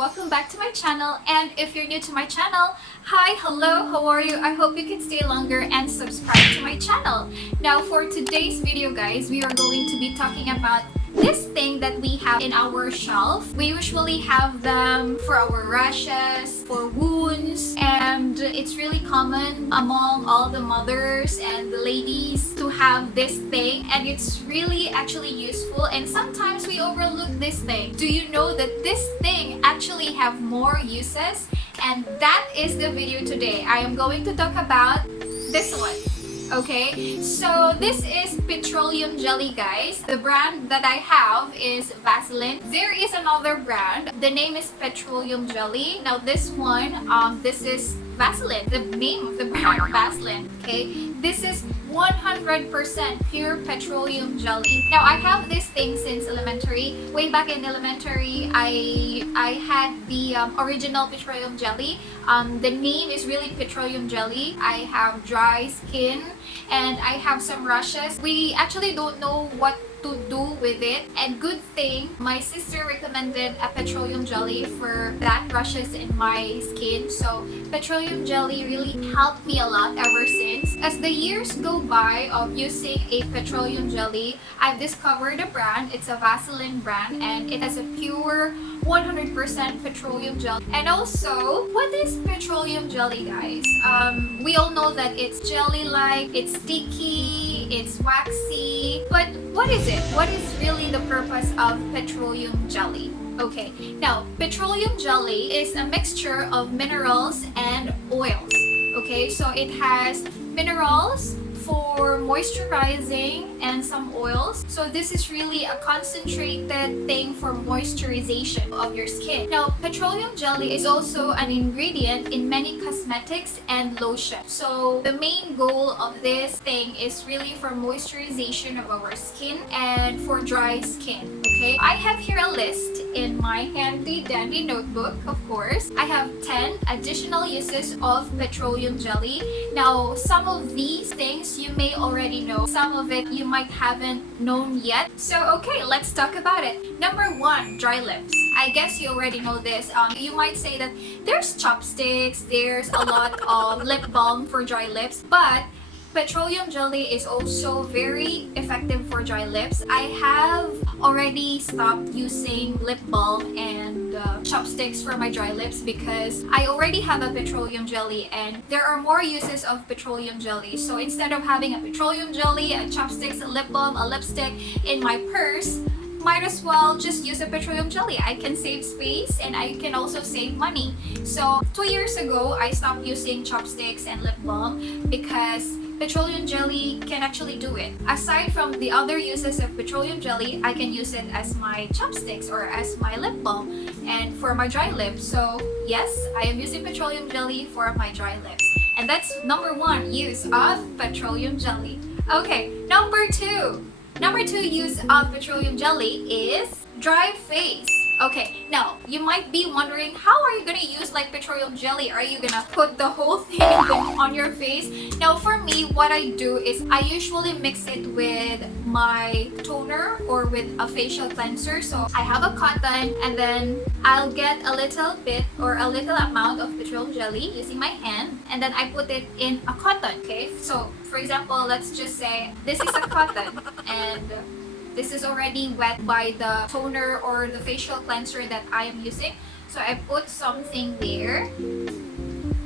welcome back to my channel. And if you're new to my channel, hi, hello, how are you? I hope you can stay longer and subscribe to my channel. Now for today's video guys, we are going to be talking about this thing that we have in our shelf. We usually have them for our rashes, for wounds, and it's really common among all the mothers and the ladies to have this thing, and it's really actually useful, and sometimes we overlook this thing. Do you know that this thing actually have more uses? And that is the video today. I am going to talk about this one. Okay, so this is Petroleum Jelly guys. The brand that I have is Vaseline. There is another brand. The name is Petroleum Jelly. Now this one, this is Vaseline. The name of the brand, Vaseline. Okay, this is 100% pure petroleum jelly. Now I have this thing since elementary. Way back in elementary, I had the original petroleum jelly. The name is really petroleum jelly. I have dry skin and I have some rashes. We actually don't know what to do with it, and good thing my sister recommended a petroleum jelly for that rashes in my skin. So petroleum jelly really helped me a lot ever since. As the years go by of using a petroleum jelly, I've discovered a brand. It's a Vaseline brand and it has a pure 100% petroleum jelly. And also, what is petroleum jelly guys? We all know that it's jelly-like, it's sticky, it's waxy, but what is it? What is really the purpose of petroleum jelly? Okay, now petroleum jelly is a mixture of minerals and oils. Okay, so it has minerals for moisturizing and some oils. So this is really a concentrated thing for moisturization of your skin. Now petroleum jelly is also an ingredient in many cosmetics and lotion. So the main goal of this thing is really for moisturization of our skin and for dry skin. Okay, I have here a list in my handy dandy notebook. Of course, I have 10 additional uses of petroleum jelly. Now some of these things you may already know, some of it you might haven't known yet. So okay, let's talk about it. Number 1, dry lips. I guess you already know this. You might say that there's chopsticks, there's a lot of lip balm for dry lips, but petroleum jelly is also very effective for dry lips. I have already stopped using lip balm and chopsticks for my dry lips because I already have a petroleum jelly, and there are more uses of petroleum jelly. So instead of having a petroleum jelly, a chopsticks, a lip balm, a lipstick in my purse, might as well just use a petroleum jelly. I can save space and I can also save money. So 2 years ago, I stopped using chopsticks and lip balm because petroleum jelly can actually do it. Aside from the other uses of petroleum jelly, I can use it as my chopsticks or as my lip balm and for my dry lips. So yes, I am using petroleum jelly for my dry lips. And that's number 1 use of petroleum jelly. Okay, number 2. Number 2 use of petroleum jelly is dry face. Okay, now you might be wondering, how are you gonna use like petroleum jelly? Are you gonna put the whole thing on your face? Now for me, what I do is I usually mix it with my toner or with a facial cleanser. So I have a cotton and then I'll get a little bit or a little amount of petroleum jelly using my hand, and then I put it in a cotton. Okay, so for example, let's just say this is a cotton and this is already wet by the toner or the facial cleanser that I am using. So I put something there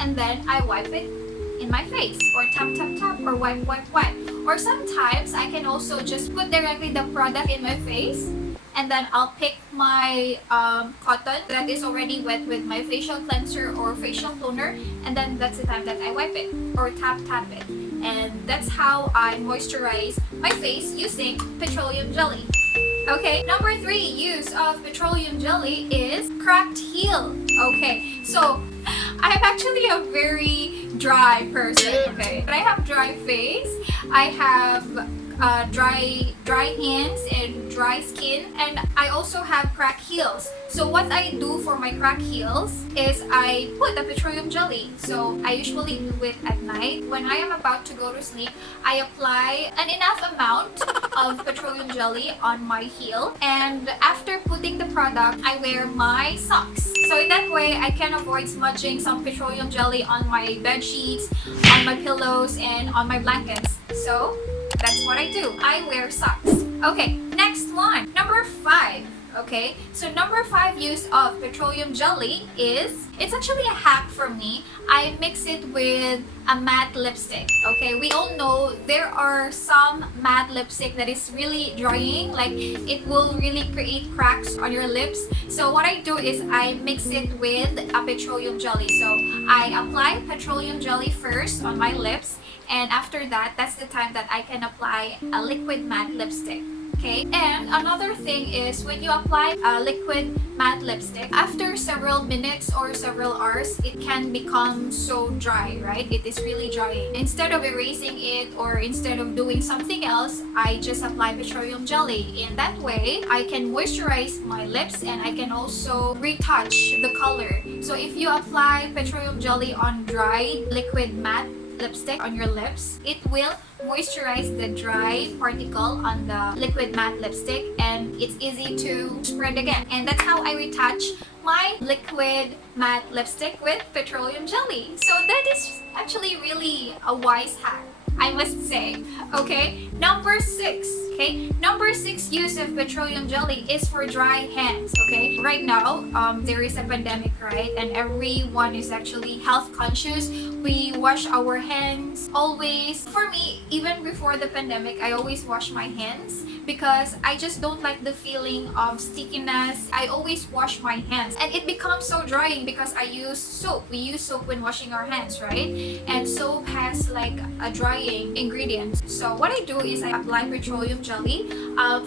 and then I wipe it in my face, or tap tap tap, or wipe wipe wipe. Or sometimes I can also just put directly the product in my face, and then I'll pick my cotton that is already wet with my facial cleanser or facial toner, and then that's the time that I wipe it or tap tap it. And that's how I moisturize my face using petroleum jelly. Okay, number 3 use of petroleum jelly is cracked heel. Okay, so I'm actually a very dry person, okay? But I have dry face, I have dry hands and dry skin, and I also have cracked heels. So what I do for my cracked heels is I put a petroleum jelly. So I usually do it at night. When I am about to go to sleep, I apply an enough amount of petroleum jelly on my heel, and after putting the product, I wear my socks. So in that way, I can avoid smudging some petroleum jelly on my bed sheets, on my pillows, and on my blankets. So that's what I do. I wear socks. Okay, next one. Number 5. Okay, so number 5 use of petroleum jelly is, it's actually a hack for me. I mix it with a matte lipstick. Okay, we all know there are some matte lipstick that is really drying, like it will really create cracks on your lips. So what I do is I mix it with a petroleum jelly. So I apply petroleum jelly first on my lips, and after that, that's the time that I can apply a liquid matte lipstick. Okay, and another thing is when you apply a liquid matte lipstick, after several minutes or several hours, it can become so dry, right? It is really drying. Instead of erasing it or instead of doing something else, I just apply petroleum jelly. In that way, I can moisturize my lips and I can also retouch the color. So if you apply petroleum jelly on dry liquid matte lipstick on your lips, it will moisturize the dry particle on the liquid matte lipstick, and it's easy to spread again. And that's how I retouch my liquid matte lipstick with petroleum jelly. So that is actually really a wise hack, I must say. Okay, number 6. Okay, number 6 use of petroleum jelly is for dry hands. Okay, right now there is a pandemic, right? And everyone is actually health conscious. We wash our hands always. For me, even before the pandemic, I always wash my hands because I just don't like the feeling of stickiness. I always wash my hands, and it becomes so drying because I use soap. We use soap when washing our hands, right? And soap has like a drying ingredient. So what I do is I apply petroleum jelly.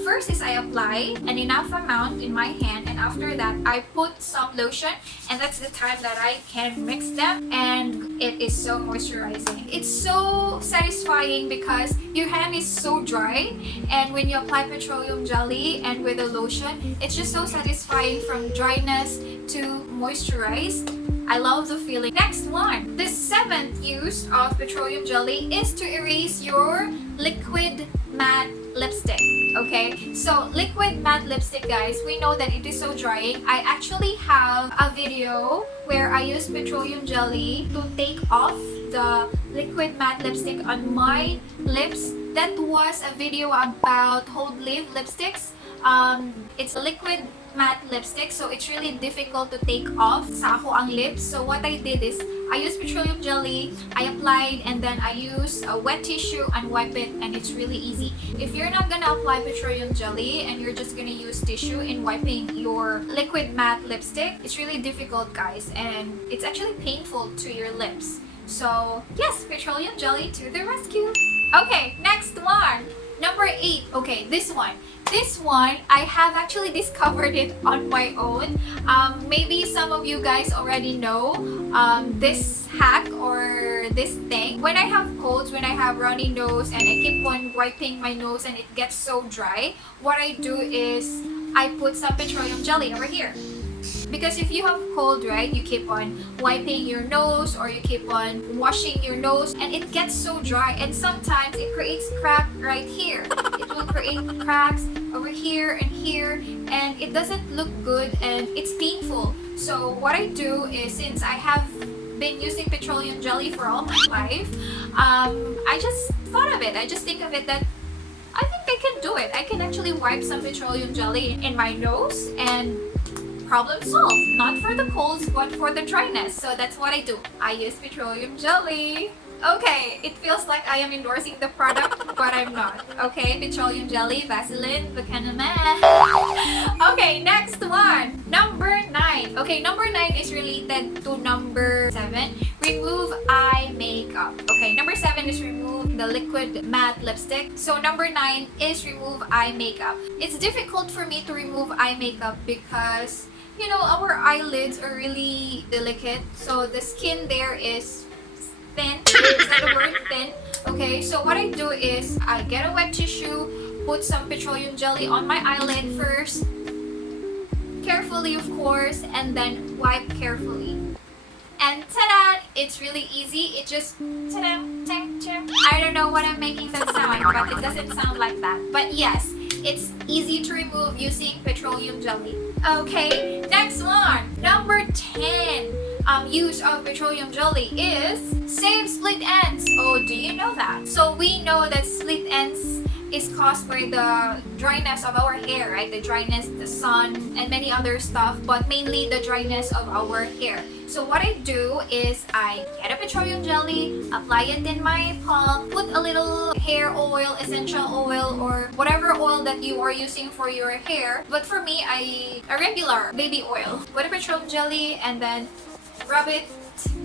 First is I apply an enough amount in my hand, and after that I put some lotion, and that's the time that I can mix them, and it is so moisturizing. It's so satisfying because your hand is so dry, and when you apply petroleum jelly and with the lotion, it's just so satisfying from dryness to moisturized. I love the feeling. Next one. The 7th use of petroleum jelly is to erase your liquid matte lipstick. Okay, so liquid matte lipstick, guys, we know that it is so drying. I actually have a video where I use petroleum jelly to take off the liquid matte lipstick on my lips. That was a video about Hold Live lipsticks. It's a liquid matte lipstick, so it's really difficult to take off sa ako ang lips. So what I did is I used petroleum jelly, I applied, and then I used a wet tissue and wipe it, and it's really easy. If you're not gonna apply petroleum jelly and you're just gonna use tissue in wiping your liquid matte lipstick, it's really difficult, guys, and it's actually painful to your lips. So yes, petroleum jelly to the rescue. Okay, next one. Number 8. Okay, this one. This one, I have actually discovered it on my own. Maybe some of you guys already know this hack or this thing. When I have colds, when I have runny nose, and I keep on wiping my nose and it gets so dry, what I do is I put some petroleum jelly over here. Because if you have cold, right, you keep on wiping your nose or you keep on washing your nose and it gets so dry, and sometimes it creates crack right here. It will create cracks over here and here, and it doesn't look good and it's painful. So what I do is, since I have been using petroleum jelly for all my life, I just thought of it. I just think of it that I think I can do it. I can actually wipe some petroleum jelly in my nose and problem solved. Not for the colds, but for the dryness. So that's what I do. I use petroleum jelly. Okay, it feels like I am endorsing the product, but I'm not. Okay, petroleum jelly, Vaseline, Buchanan. Okay, next one. Number 9. Okay, number 9 is related to number 7. Remove eye makeup. Okay, number 7 is remove the liquid matte lipstick. So number 9 is remove eye makeup. It's difficult for me to remove eye makeup because, you know, our eyelids are really delicate. So the skin there is thin. Is that the word? Thin. Okay, so what I do is I get a wet tissue, put some petroleum jelly on my eyelid first, carefully of course, and then wipe carefully. And ta-da! It's really easy. It just ta-da, ta-da. I don't know what I'm making that sound, but it doesn't sound like that. But yes, it's easy to remove using petroleum jelly. Okay, next one. Number 10. Use of petroleum jelly is save split ends. Oh, do you know that? So we know that split ends is caused by the dryness of our hair, right? The dryness, the sun, and many other stuff, but mainly the dryness of our hair. So what I do is I get a petroleum jelly, apply it in my palm, put a little hair oil, essential oil, or whatever oil that you are using for your hair. But for me, a regular baby oil. Put a petroleum jelly and then rub it,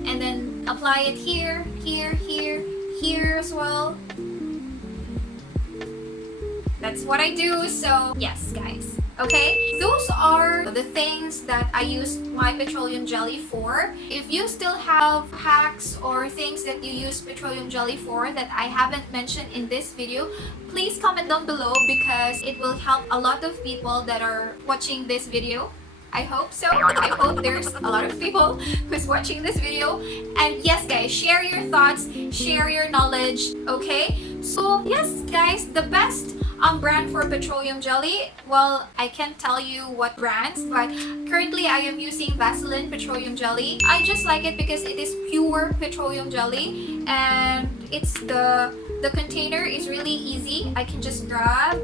and then apply it here, here, here, here as well. That's what I do. So yes, guys. Okay, those are the things that I use my petroleum jelly for. If you still have hacks or things that you use petroleum jelly for that I haven't mentioned in this video, please comment down below because it will help a lot of people that are watching this video. I hope so. I hope there's a lot of people who's watching this video. And yes, guys, share your thoughts, share your knowledge, okay? So yes, guys, the best brand for petroleum jelly, well, I can't tell you what brands, but currently I am using Vaseline petroleum jelly. I just like it because it is pure petroleum jelly, and it's the container is really easy. I can just grab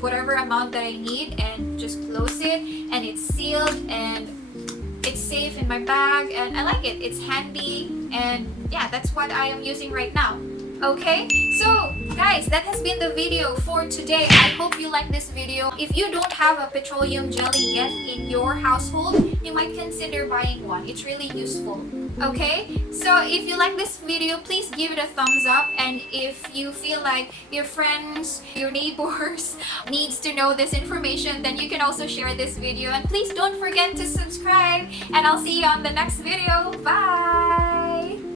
whatever amount that I need and just close it, and it's sealed and it's safe in my bag, and I like it. It's handy, and yeah, that's what I am using right now. Okay, so guys, that has been the video for today. I hope you like this video. If you don't have a petroleum jelly yet in your household, you might consider buying one. It's really useful. Okay, so if you like this video, please give it a thumbs up, and if you feel like your friends, your neighbors needs to know this information, then you can also share this video, and please don't forget to subscribe, and I'll see you on the next video. Bye.